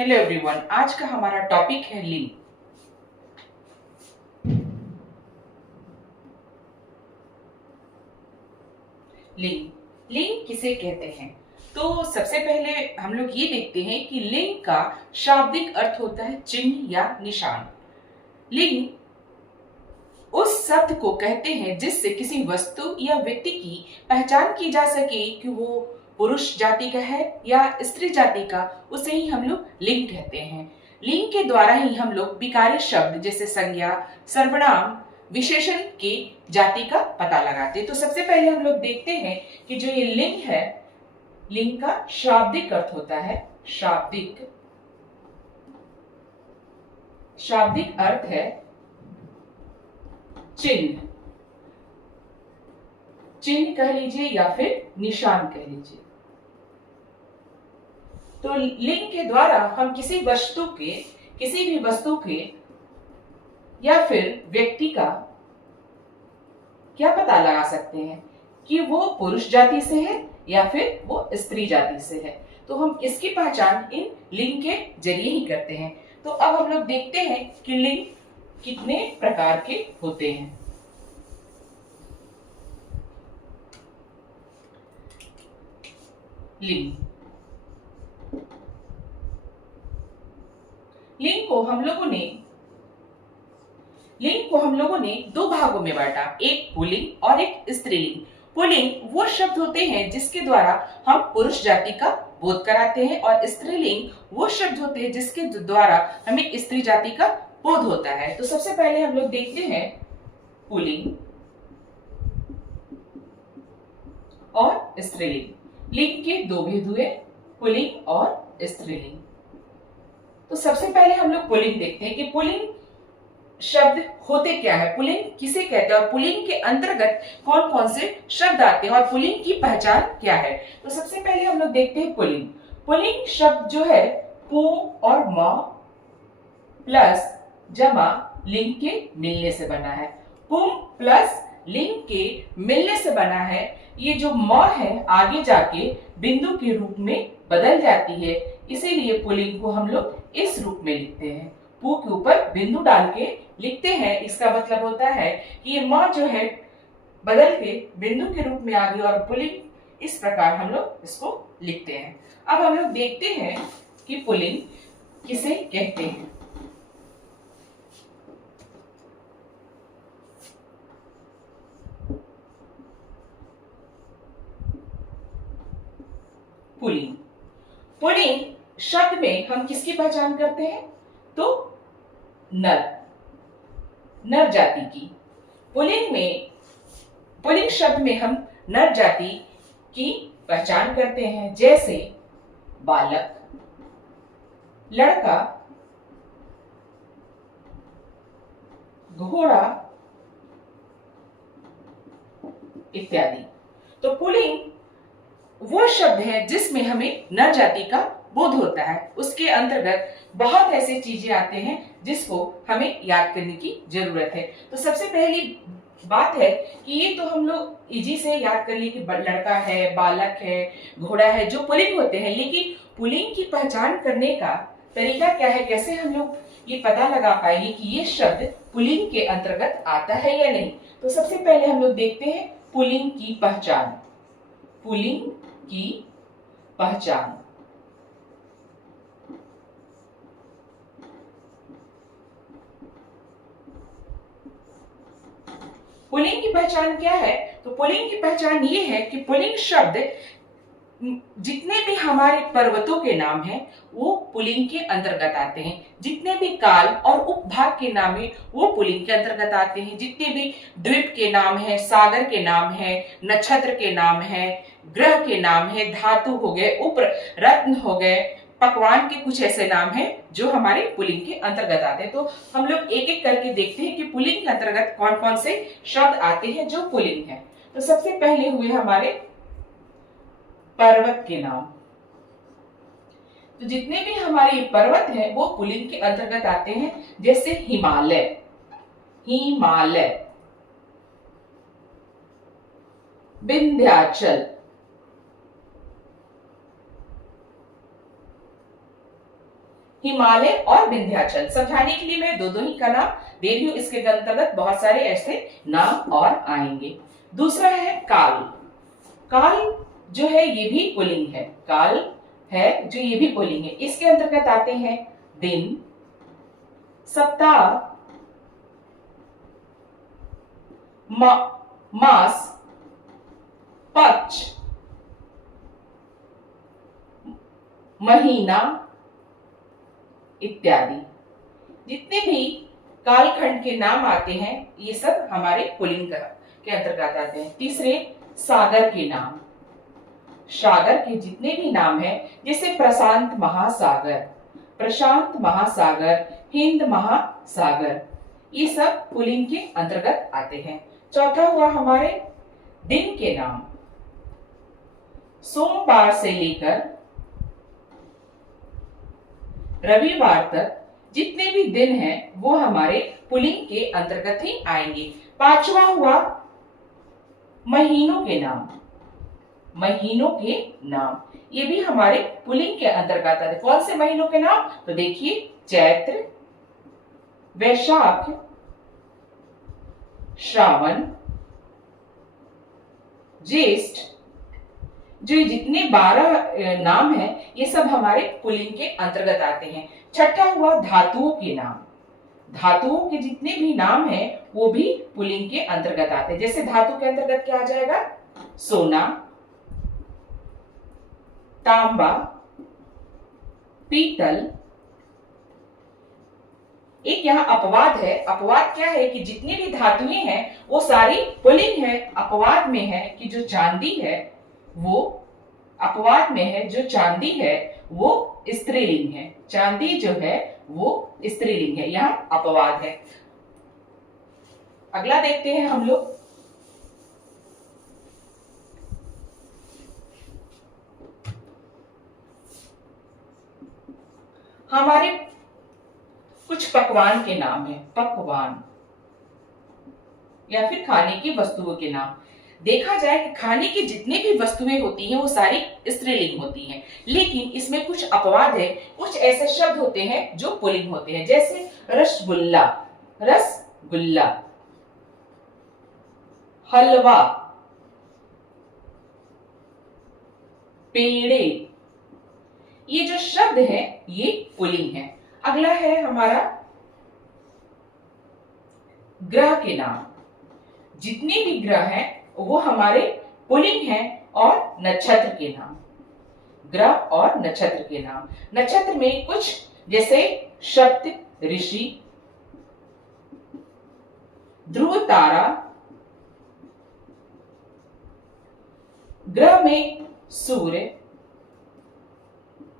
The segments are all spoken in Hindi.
हेलो एवरीवन, आज का हमारा टॉपिक है लिंग। लिंग लिंग किसे कहते हैं? तो सबसे पहले हम लोग ये देखते हैं कि लिंग का शाब्दिक अर्थ होता है चिन्ह या निशान। लिंग उस शब्द को कहते हैं जिससे किसी वस्तु या व्यक्ति की पहचान की जा सके कि वो पुरुष जाति का है या स्त्री जाति का, उसे ही हम लोग लिंग कहते हैं। लिंग के द्वारा ही हम लोग विकारी शब्द जैसे संज्ञा, सर्वनाम, विशेषण के जाति का पता लगाते हैं। तो सबसे पहले हम लोग देखते हैं कि जो ये लिंग है, लिंग का शाब्दिक अर्थ होता है शाब्दिक अर्थ है चिन्ह कह लीजिए या फिर निशान कह लीजिए। तो लिंग के द्वारा हम किसी भी वस्तु के या फिर व्यक्ति का क्या पता लगा सकते हैं कि वो पुरुष जाति से है या फिर वो स्त्री जाति से है। तो हम इसकी पहचान इन लिंग के जरिए ही करते हैं। तो अब हम लोग देखते हैं कि लिंग कितने प्रकार के होते हैं। लिंग को हम लोगों ने दो भागों में बांटा, एक पुल्लिंग और एक स्त्रीलिंग। पुल्लिंग वो शब्द होते हैं जिसके द्वारा हम पुरुष जाति का बोध कराते हैं, और स्त्रीलिंग वो शब्द होते हैं जिसके द्वारा हमें स्त्री जाति का बोध होता है। तो सबसे पहले हम लोग देखते हैं पुल्लिंग और स्त्रीलिंग। लिंग के दो भेद हुए, पुल्लिंग और स्त्रीलिंग। तो सबसे पहले हम लोग पुल्लिंग देखते हैं कि पुल्लिंग शब्द होते क्या है, पुल्लिंग किसे कहते हैं और पुल्लिंग के अंतर्गत कौन कौन से शब्द आते हैं और पुल्लिंग की पहचान क्या है। तो सबसे पहले हम लोग देखते हैं पुल्लिंग। पुल्लिंग शब्द जो है पु और म प्लस जमा लिंग के मिलने से बना है। पुम प्लस लिंग के मिलने से बना है। ये जो म है आगे जाके बिंदु के रूप में बदल जाती है, इसीलिए पुल्लिंग को हम लोग इस रूप में लिखते हैं। पु के ऊपर बिंदु डाल के लिखते हैं। इसका मतलब होता है कि ये म जो है बदल के बिंदु के रूप में आ गई और पुल्लिंग इस प्रकार हम लोग इसको लिखते हैं। अब हम लोग देखते हैं कि पुल्लिंग किसे कहते हैं। पुल्लिंग पुल्लिंग शब्द में हम किसकी पहचान करते हैं? तो नर जाति की। पुल्लिंग शब्द में हम नर जाति की पहचान करते हैं, जैसे बालक, लड़का, घोड़ा इत्यादि। तो पुल्लिंग वो शब्द है जिसमें हमें नर जाति का बोध होता है। उसके अंतर्गत बहुत ऐसे चीजें आते हैं जिसको हमें याद करने की जरूरत है। तो सबसे पहली बात है कि ये तो हम लोग इजी से याद कर लिए कि लड़का है, बालक है, घोड़ा है, जो पुल्लिंग होते हैं। लेकिन पुल्लिंग की पहचान करने का तरीका क्या है, कैसे हम लोग ये पता लगा पाएंगे कि ये शब्द पुल्लिंग के अंतर्गत आता है या नहीं? तो सबसे पहले हम लोग देखते हैं पुल्लिंग की पहचान। पुल्लिंग की पहचान पुल्लिंग की पहचान क्या है? तो पुल्लिंग की पहचान ये है कि पुल्लिंग शब्द जितने भी हमारे पर्वतों के नाम हैं वो पुल्लिंग के अंतर्गत आते हैं। जितने भी काल और उपभाग के नाम है वो पुल्लिंग के अंतर्गत आते हैं। जितने भी द्वीप के नाम है, सागर के नाम है, नक्षत्र के नाम है, ग्रह के नाम है, धातु हो गए, उपरत्न हो गए, पकवान के कुछ ऐसे नाम हैं जो हमारे पुल्लिंग के अंतर्गत आते हैं। तो हम लोग एक एक करके देखते हैं कि पुल्लिंग के अंतर्गत कौन कौन से शब्द आते हैं जो पुल्लिंग है। तो सबसे पहले हुए हमारे पर्वत के नाम। तो जितने भी हमारे पर्वत हैं वो पुल्लिंग के अंतर्गत आते हैं, जैसे हिमालय, विंध्याचल, हिमालय और विंध्याचल। समझाने के लिए मैं दो दो ही का नाम दे रही हूं, इसके अंतर्गत बहुत सारे ऐसे नाम और आएंगे। दूसरा है काल। काल जो है ये भी पुल्लिंग है, काल है जो ये भी पुल्लिंग है। इसके अंतर्गत आते हैं दिन, सप्ताह, मास, पक्ष, महीना इत्यादि। जितने भी कालखंड के नाम आते हैं ये सब हमारे पुल्लिंग के अंतर्गत आते हैं। तीसरे सागर के नाम। सागर के जितने भी नाम हैं, जैसे प्रशांत महासागर, हिंद महासागर, ये सब पुल्लिंग के अंतर्गत आते हैं। चौथा हुआ हमारे दिन के नाम। सोमवार से लेकर रविवार तक जितने भी दिन हैं वो हमारे पुल्लिंग के अंतर्गत ही आएंगे। पांचवा हुआ महीनों के नाम। महीनों के नाम ये भी हमारे पुल्लिंग के अंतर्गत आते हैं। कौन से महीनों के नाम? तो देखिए, चैत्र, वैशाख, श्रावण, ज्येष्ठ, जो ये जितने 12 नाम हैं ये सब हमारे पुल्लिंग के अंतर्गत आते हैं। छठा हुआ धातुओं के नाम। धातुओं के जितने भी नाम हैं वो भी पुल्लिंग के अंतर्गत आते हैं। जैसे धातु के अंतर्गत क्या आ जाएगा? सोना, तांबा, पीतल। एक यहाँ अपवाद है। अपवाद क्या है कि जितनी भी धातुएं हैं वो सारी पुल्लिंग है। अपवाद में है कि जो चांदी है वो, अपवाद में है जो चांदी है वो स्त्रीलिंग है। चांदी जो है वो स्त्रीलिंग है, यहाँ अपवाद है। अगला देखते हैं हम लोग। हमारे कुछ पकवान के नाम है। पकवान या फिर खाने की वस्तुओं के नाम। देखा जाए कि खाने की जितनी भी वस्तुएं होती हैं वो सारी स्त्रीलिंग होती हैं, लेकिन इसमें कुछ अपवाद है। कुछ ऐसे शब्द होते हैं जो पुल्लिंग होते हैं, जैसे रसगुल्ला, रसगुल्ला, हलवा, पेड़े। ये जो शब्द है ये पुल्लिंग है। अगला है हमारा ग्रह के नाम। जितने भी ग्रह हैं वो हमारे पुल्लिंग हैं। और नक्षत्र के नाम, ग्रह और नक्षत्र के नाम। नक्षत्र में कुछ जैसे सप्त ऋषि, ध्रुव तारा। ग्रह में सूर्य,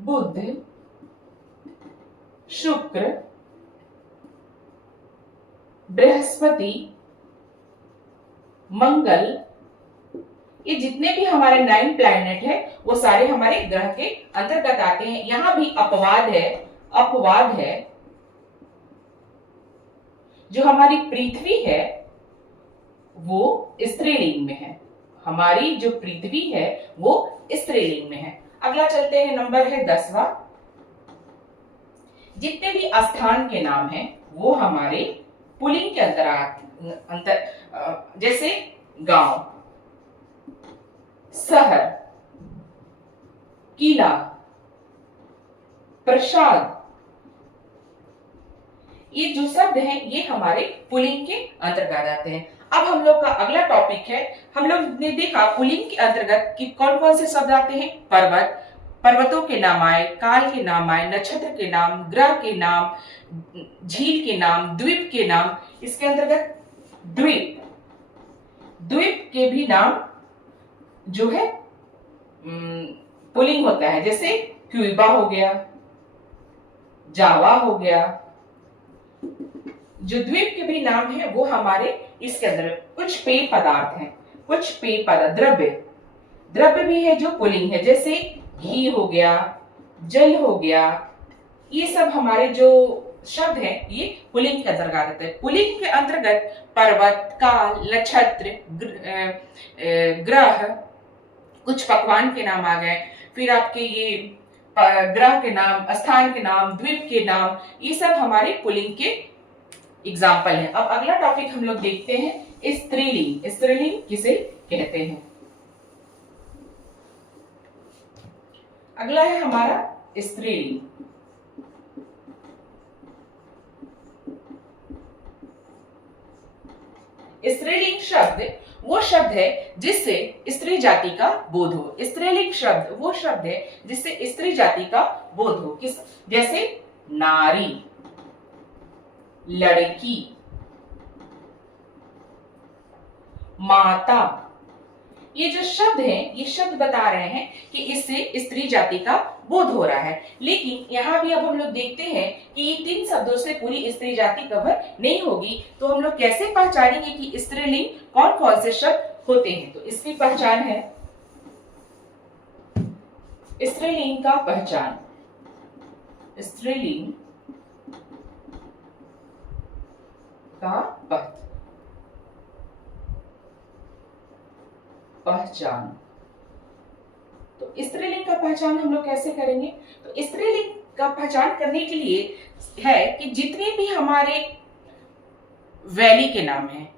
बुध, शुक्र, बृहस्पति, मंगल। ये जितने भी हमारे 9 प्लैनेट है वो सारे हमारे ग्रह के अंतर्गत आते हैं। यहां भी अपवाद है। अपवाद है जो हमारी पृथ्वी है वो स्त्रीलिंग में है। हमारी जो पृथ्वी है वो स्त्रीलिंग में है। अगला चलते हैं, नंबर है 10वां। जितने भी स्थान के नाम हैं वो हमारे पुल्लिंग के अंतर जैसे गांव, शहर, किला, प्रसाद। ये जो शब्द हैं ये हमारे पुल्लिंग के अंतर्गत आते हैं। अब हम लोग का अगला टॉपिक है। हम लोग ने देखा पुल्लिंग के अंतर्गत कि कौन कौन से शब्द आते हैं। पर्वत, पर्वतों के नाम आए, काल के नाम आए, नक्षत्र के नाम, ग्रह के नाम, झील के नाम, द्वीप के नाम। इसके अंतर्गत द्वीप, द्वीप के भी नाम जो है पुल्लिंग होता है। जैसे क्यूबा हो गया, जावा हो गया। जो द्वीप के भी नाम है वो हमारे इसके अंदर। कुछ पेय पदार्थ हैं, कुछ पेय पदार्थ, द्रव्य, द्रव्य भी है जो पुल्लिंग है। जैसे घी हो गया, जल हो गया। ये सब हमारे जो शब्द हैं ये पुल्लिंग के अंतर्गत आते हैं। पुल्लिंग के अंतर्गत पर्वत, काल, नक्षत्र, ग्रह, कुछ पकवान के नाम आ गए। फिर आपके ये ग्रह के नाम, स्थान के नाम, द्वीप के नाम, ये सब हमारे पुल्लिंग के एग्जाम्पल है। अब अगला टॉपिक हम लोग देखते हैं स्त्रीलिंग। स्त्रीलिंग किसे कहते हैं? अगला है हमारा स्त्रीलिंग। स्त्रीलिंग शब्द वो शब्द है जिससे स्त्री जाति का बोध हो। स्त्रीलिंग शब्द वो शब्द है जिससे स्त्री जाति का बोध हो। किस जैसे नारी, लड़की, माता, ये जो शब्द हैं, ये शब्द बता रहे हैं कि इससे स्त्री जाति का बोध हो रहा है। लेकिन यहाँ भी अब हम लोग देखते हैं कि ये 3 शब्दों से पूरी स्त्री जाति कवर नहीं होगी, तो हम लोग कैसे पहचानेंगे कि स्त्रीलिंग कौन कौन से शब्द होते हैं? तो इसकी पहचान है, स्त्रीलिंग का पहचान, स्त्रीलिंग का पहचान। तो स्त्रीलिंग का पहचान हम लोग कैसे करेंगे? तो स्त्रीलिंग का पहचान करने के लिए है कि जितने भी हमारे वैली के नाम हैं,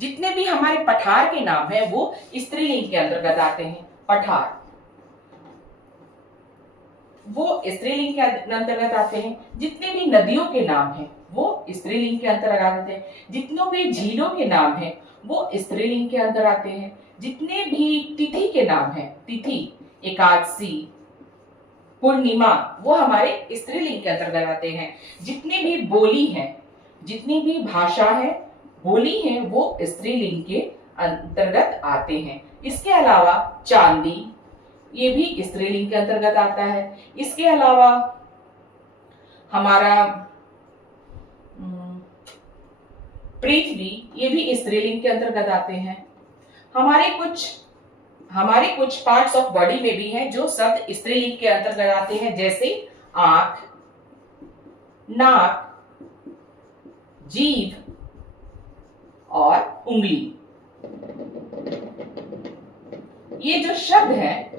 जितने भी हमारे पठार के नाम हैं, वो स्त्रीलिंग के अंतर्गत आते हैं। पठार वो स्त्रीलिंग के अंतर्गत आते हैं। जितने भी नदियों के नाम हैं वो स्त्रीलिंग के अंतर्गत आते हैं। जितने भी झीलों के नाम हैं वो स्त्रीलिंग के अंदर आते हैं। जितने भी तिथि के नाम हैं, तिथि, एकादशी, पूर्णिमा, वो हमारे स्त्रीलिंग के अंतर्गत आते हैं। जितने भी बोली हैं, जितनी भी भाषा है, बोली है, वो स्त्रीलिंग के अंतर्गत आते हैं। इसके अलावा चांदी, ये भी स्त्रीलिंग के अंतर्गत आता है। इसके अलावा हमारा पृथ्वी, ये भी स्त्रीलिंग के अंतर्गत आते हैं। हमारे कुछ पार्ट्स ऑफ बॉडी में भी हैं जो शब्द स्त्रीलिंग के अंतर्गत आते हैं, जैसे आंख, नाक, जीभ और उंगली। ये जो शब्द हैं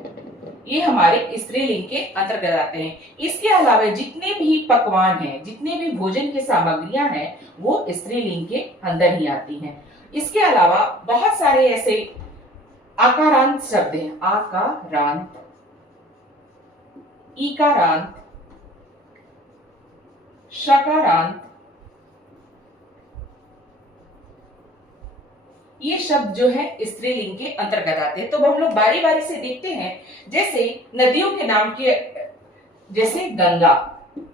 ये हमारे स्त्रीलिंग के अंतर्गत आते हैं। इसके अलावा जितने भी पकवान हैं, जितने भी भोजन की सामग्रियां हैं, वो स्त्रीलिंग के अंदर ही आती हैं। इसके अलावा बहुत सारे ऐसे आकारांत शब्द हैं, आकारांत, ईकारांत, शकारांत, ये शब्द जो है स्त्रीलिंग के अंतर्गत आते हैं। तो हम लोग बारी बारी से देखते हैं। जैसे नदियों के नाम के, जैसे गंगा,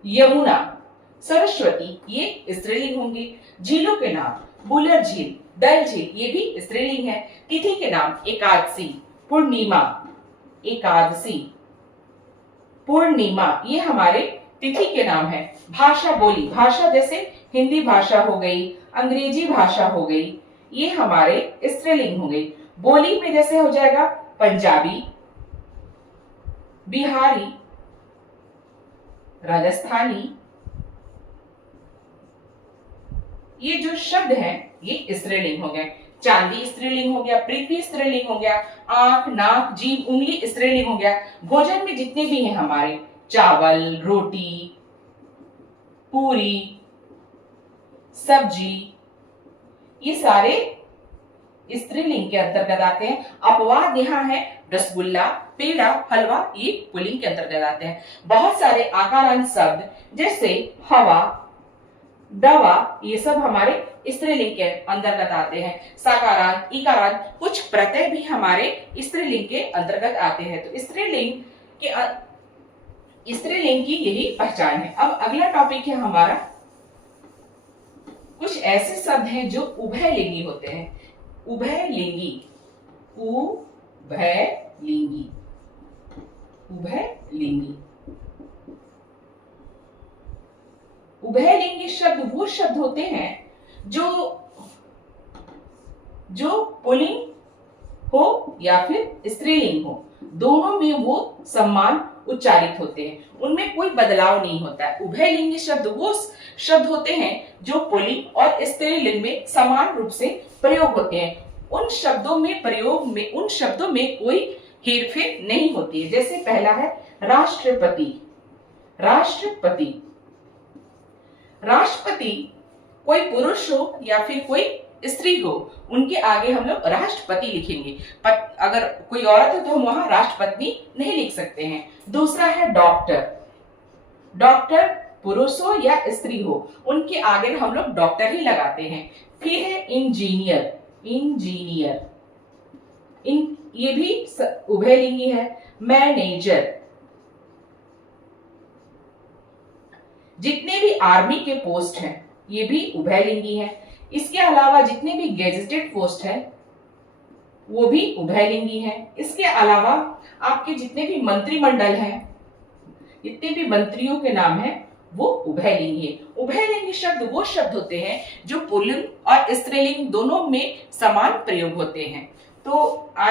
यमुना, सरस्वती, ये स्त्रीलिंग होंगे। झीलों के नाम, बुलर झील, डल झील, ये भी स्त्रीलिंग है। तिथि के नाम, एकादशी, पूर्णिमा, एकादशी, पूर्णिमा, ये हमारे तिथि के नाम है। भाषा, बोली, भाषा जैसे हिंदी भाषा हो गई, अंग्रेजी भाषा हो गई, ये हमारे स्त्रीलिंग हो गई। बोली में जैसे हो जाएगा पंजाबी, बिहारी, राजस्थानी, ये जो शब्द हैं ये स्त्रीलिंग हो गए। चांदी स्त्रीलिंग हो गया, पृथ्वी स्त्रीलिंग हो गया, आंख, नाक, जीभ, उंगली स्त्रीलिंग हो गया। भोजन में जितने भी हैं हमारे, चावल, रोटी, पूरी, सब्जी, ये सारे स्त्रीलिंग के अंतर्गत आते हैं। अपवाद यहाँ है रसगुल्ला, पेड़ा, हलवा, ये पुल्लिंग के अंतर्गत आते हैं। बहुत सारे आकारांत शब्द जैसे हवा, दवा, ये सब हमारे स्त्रीलिंग के अंतर्गत आते हैं। सकारांत, इकारांत, कुछ प्रत्यय भी हमारे स्त्रीलिंग के अंतर्गत आते हैं। तो स्त्रीलिंग की यही पहचान है। अब अगला टॉपिक है हमारा, कुछ ऐसे शब्द हैं जो उभयलिंगी होते हैं। उभयलिंगी, उभयलिंगी, उभयलिंगी। उभयलिंगी शब्द वो शब्द होते हैं जो पुल्लिंग हो या फिर स्त्रीलिंग हो, दोनों में वो समान उच्चारित होते हैं, उनमें कोई बदलाव नहीं होता है। उभयलिंगी शब्द वो शब्द होते हैं जो पुल्लिंग और स्त्रीलिंग में समान रूप से प्रयोग होते हैं। उन शब्दों में कोई हेरफेर नहीं होती है। जैसे पहला है राष्ट्रपति, राष्ट्रपति। राष्ट्रपति कोई पुरुष हो या फिर कोई स्त्री हो, उनके आगे हम लोग राष्ट्रपति लिखेंगे। अगर कोई औरत है तो हम वहां राष्ट्रपति नहीं लिख सकते हैं। दूसरा है डॉक्टर। डॉक्टर पुरुष हो या स्त्री हो, उनके आगे हम लोग डॉक्टर ही लगाते हैं। फिर है इंजीनियर, इंजीनियर, ये भी उभयलिंगी है। मैनेजर, जितने भी आर्मी के पोस्ट हैं ये भी उभयलिंगी है। इसके अलावा जितने भी गेजेटेड पोस्ट है वो भी उभयलिंगी है। इसके अलावा आपके जितने भी मंत्रिमंडल हैं, जितने भी मंत्रियों के नाम हैं वो उभयलिंगी है। उभयलिंगी शब्द वो शब्द होते हैं जो पुल्लिंग और स्त्रीलिंग दोनों में समान प्रयोग होते हैं। तो आज